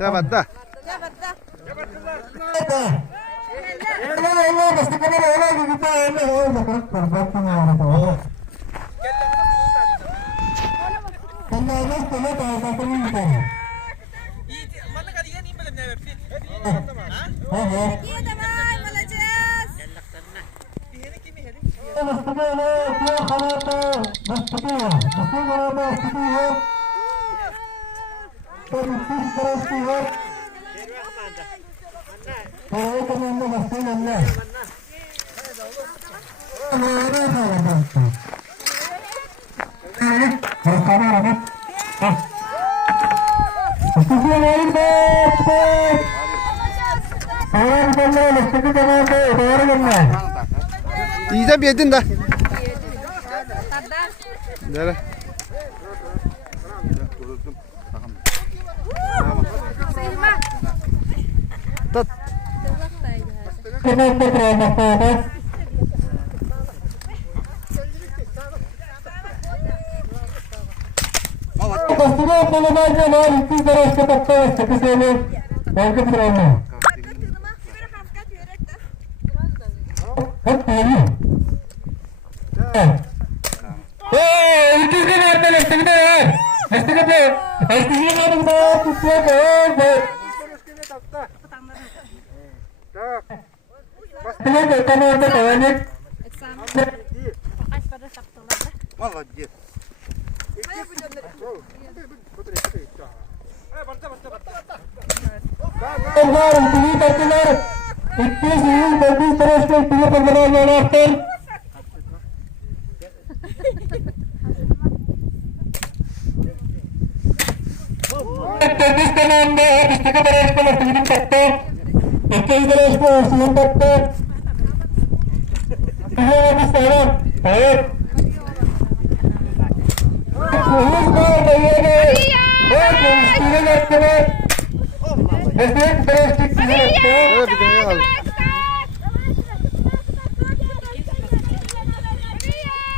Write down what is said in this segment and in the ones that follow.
Dapat da. İyice yedin de. Nere? Tut.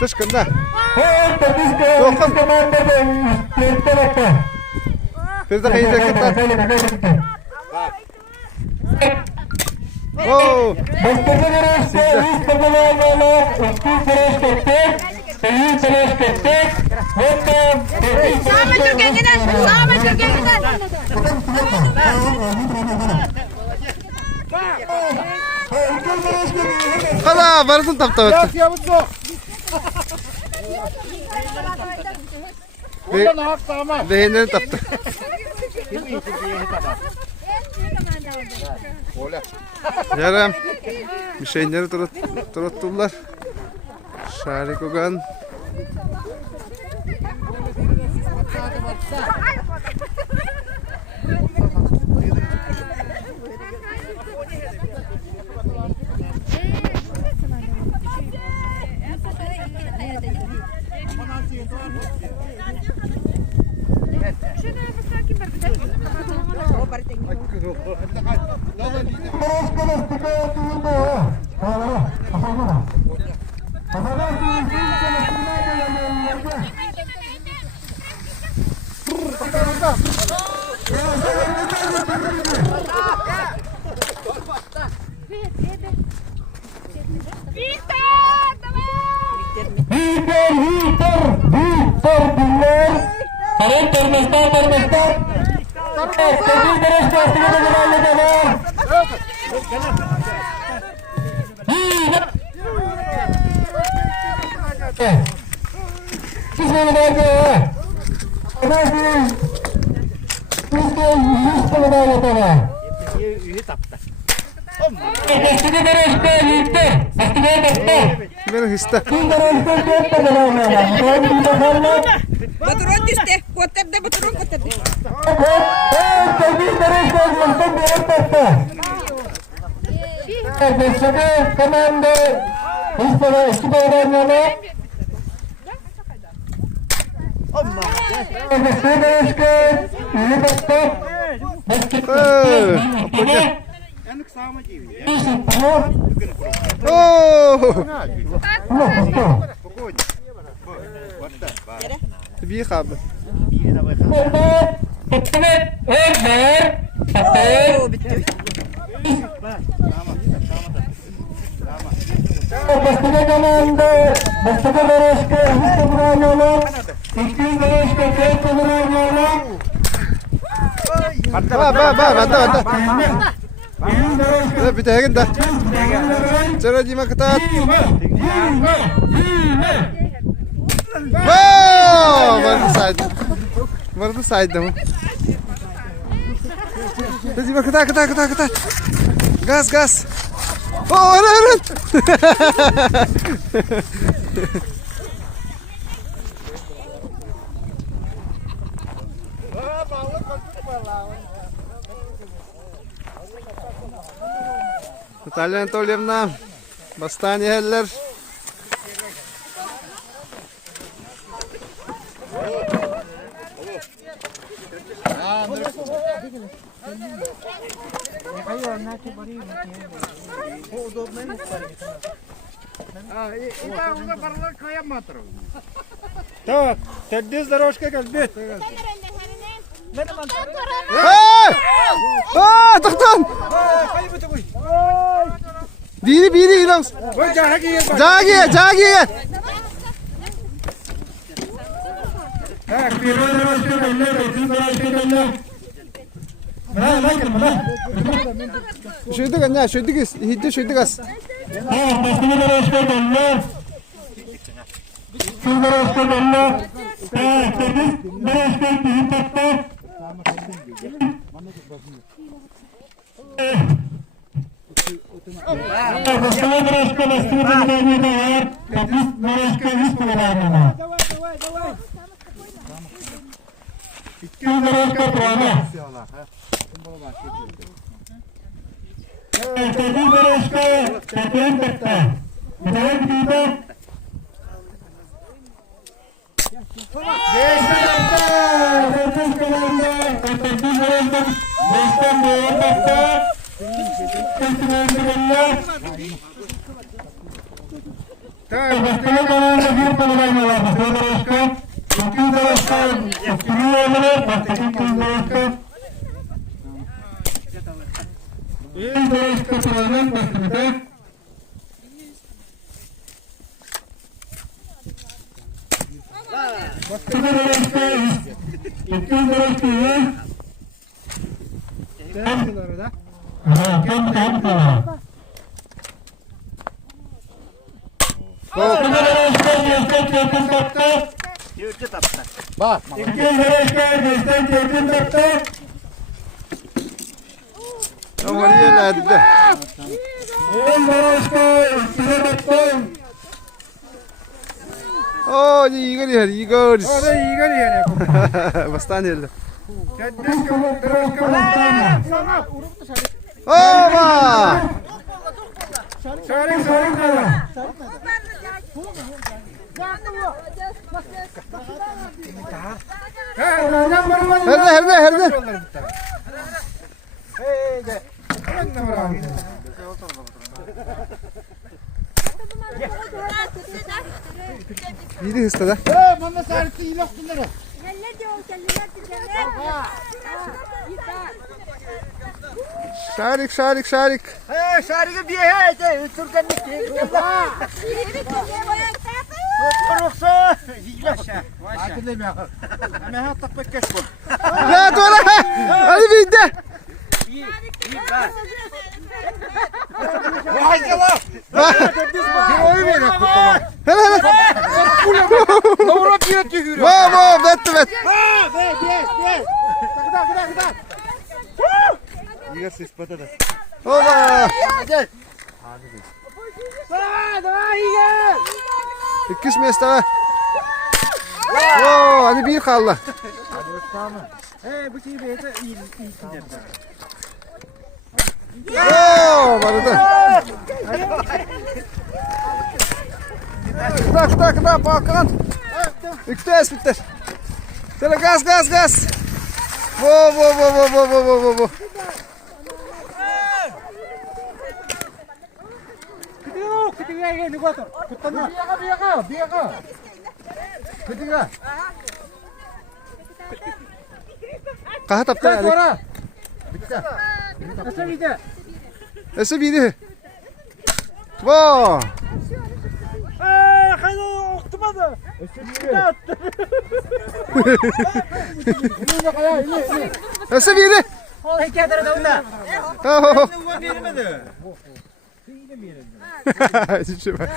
Tışkında. Bir de kayıt ekipler. Oo. Kada varsın tapta. Beğenleri taptı. Yarım. Bir şeyleri tuttular. Şarik ogan. Benim hista. Baturan diste, kuater de baturan kuater de. Bir abi. Oo, bitti. Mantap. Bitahin dah. Cara jima ketat. Wow, baru side dong. Jima ketat. Gas. Oh, arun. İtalyan Tolyevna. Bastani heller. Так, тәддіз дорожка кәлбет. Hey! Tıktın. Biri ilan. Jagi. Şuydu gaz. Bak. Oh, 이거. Bastani heller. Oba! Herde. Biri hısta da. Şarik. Şarkı bir he, Türkan'ın ki. Yoksa yiyeceksin. Akıllı mı akıl? Ama hatta pek keş bul. Ya doğru. Hadi bir de. Vay canına. Bir oy verin kutuma. Hele. Doğru bir tüyürü. Wow, bitti. Ha, be. Gıda. Yiyorsun ispatada. Oba! Gel. Давай, Igor. İkiş mesle var. Oo, hadi bir kaldı. Bu şeyi beğete iyi der. Oo, vardı. Kıda, bakan. İktes bitter. Şöyle gaz. Wo. Ketiga ini gua tuh. Ketemu. Biaka. Ketiga. Kaha taptı Ali. Sonra. Bitti. Nasıl gidiyor? Ese biri. Wow. Haydi oktumadı. Bir attı. Ese biri. O hikayeleri de onda. Oh. Ne vermedi? Şuna.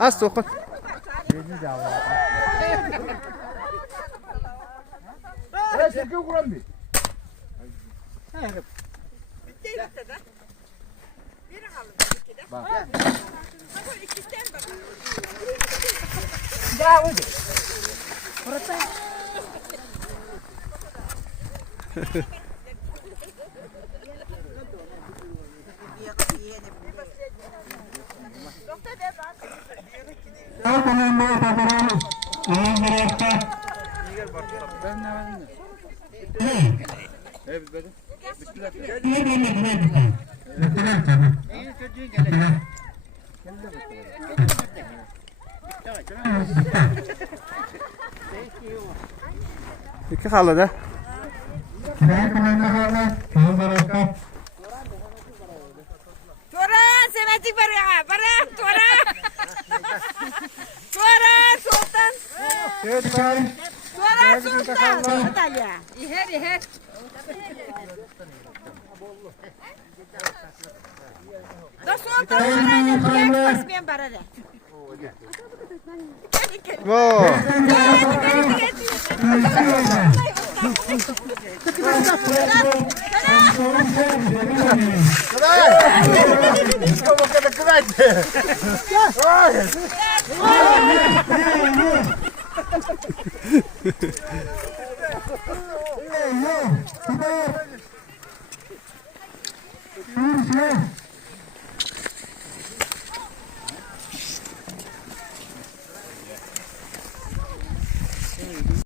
Az sokun. İki halı da. Turan, semetik bara, bara, turan. Turan, sultan. Turan, sultan. Natalya. İher, İher. Da sultan parayla kıyak basmayan bara da. Wow. Hey,